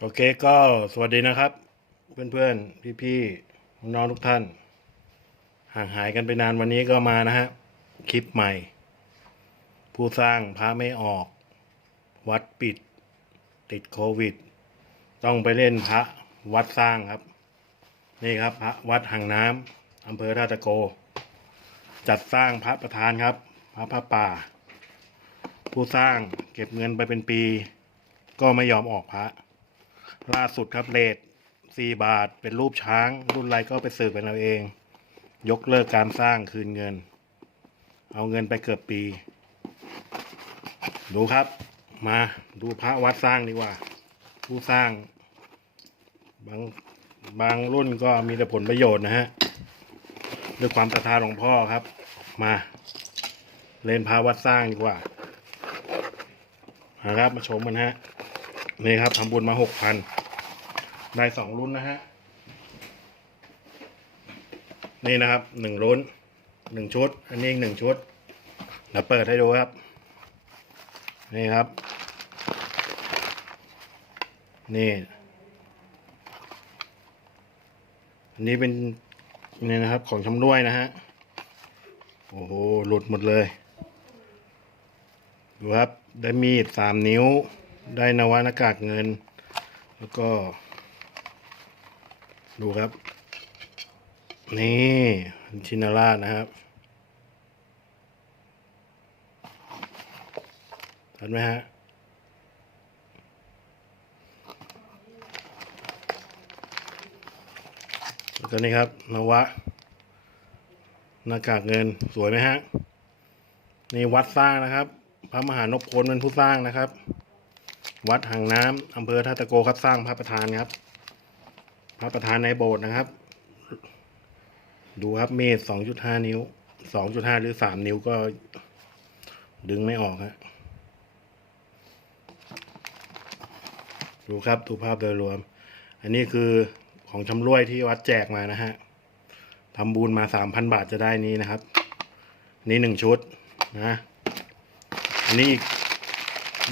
โอเคก็สวัสดีนะครับ เพื่อนๆ พี่ๆน้องทุกท่าน ห่างหายกันไปนานวันนี้ก็มานะฮะ คลิปใหม่ ผู้สร้างพระไม่ออก วัดปิด ติดโควิด ต้องไปเล่นพระวัดสร้างครับ นี่ครับพระวัดหางน้ำอำเภอท่าตะโก จัดสร้างพระประธานครับ พระพระป่า ผู้สร้างเก็บเงินไปเป็นปี ก็ไม่ยอมออกพระ ล่าสุดครับเลทสี่บาท เป็นรูปช้าง รุ่นไรก็ไปสืบกันเอาเอง ยกเลิกการสร้างคืนเงิน เอาเงินไปเกือบปี ดูครับ มาดูพระวัดสร้างดีกว่า ผู้สร้าง บางบางรุ่นก็มีแต่ผลประโยชน์นะฮะด้วยความศรัทธาหลวงพ่อครับ มาเล่นพระวัดสร้างดีกว่านะครับมาชมกันฮะนี่ครับทำบุญมาหกพัน ได้สองรุ่นนะฮะ นี่นะครับหนึ่งรุ่นหนึ่งชุด อันนี้อีกหนึ่งชุดเดี๋ยวเปิดให้ดูครับ นี่ครับ นี่ อันนี้เป็นนี่นะครับของชำร่วยนะฮะ โอ้โห หลุดหมดเลย ดูครับ ได้มีดสามนิ้ว ได้นวานากากเงิน แล้วก็ ดูครับ นี่ชินาราชนะครับเห็นไหมฮะแล้วก็นี่ครับนวะ หน้ากากเงินสวยไหมฮะ นี่วัดสร้างนะครับ พระมหานพพลเป็นผู้สร้างนะครับ วัดหางน้ำอำเภอท่าตะโกครับสร้างพระประธานครับ พระประธานในโบสถ์นะครับ ดูครับเมตรสองจุดห้านิ้วสองจุดห้าหรือสามนิ้วก็ดึงไม่ออกฮะดูครับดูภาพโดยรวม อันนี้คือของชำร่วยที่วัดแจกมานะฮะทำบุญมาสามพันบาทจะได้นี้นะครับ นี่หนึ่งชุดนะ อันนี้อีก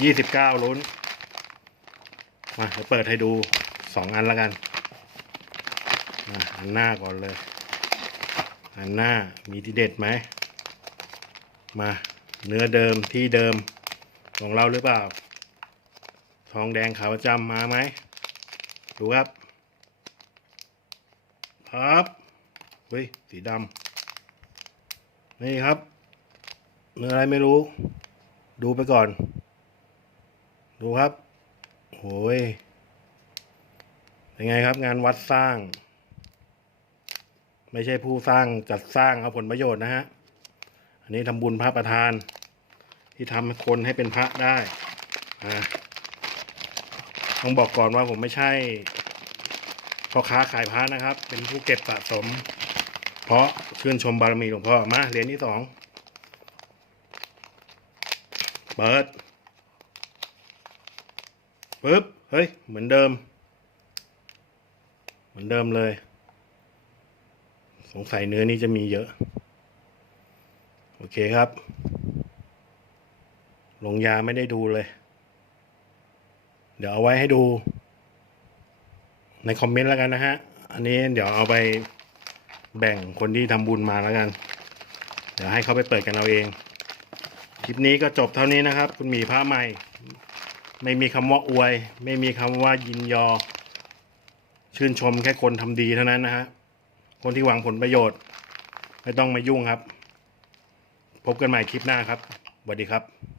ยี่สิบเก้าลุ้นมาเดี๋ยวเปิดให้ดูสองอันล้วกัน อันหน้าก่อนเลยอันหน้ามีที่เด็ดไหม มาเนื้อเดิมที่เดิมของเราหรือเปล่า ทองแดงขาวประจำมาไหม ดูครับครับเฮ้ยสีดำนี่ครับ เนื้ออะไรไม่รู้ ดูไปก่อน ดูครับโหยเป็นไงครับงานวัดสร้าง ไม่ใช่ผู้สร้างจัดสร้างเอาผลประโยชน์นะฮะ อันนี้ทำบุญพระประธาน ที่ทำคนให้เป็นพระได้อ่าต้องบอกก่อนว่าผมไม่ใช่พ่อค้าขายพระนะครับ เป็นผู้เก็บสะสม เพราะชื่นชมบารมีหลวงพ่อมาเหรียญที่สองเปิดปึ๊บเฮ้ยเหมือนเดิม เหมือนเดิมเลย สงสัยเนื้อนี้จะมีเยอะ โอเคครับ ลงยาไม่ได้ดูเลย เดี๋ยวเอาไว้ให้ดู ในคอมเมนต์แล้วกันนะฮะ อันนี้เดี๋ยวเอาไปแบ่งคนที่ทำบุญมาแล้วกัน เดี๋ยวให้เขาไปเปิดกันเอาเอง คลิปนี้ก็จบเท่านี้นะครับ คุณหมีผ้าใหม่ ไม่มีคำว่าอวย ไม่มีคำว่ายินยอ ชื่นชมแค่คนทำดีเท่านั้นนะฮะ คนที่หวังผลประโยชน์ ไม่ต้องมายุ่งครับ พบกันใหม่คลิปหน้าครับสวัสดีครับ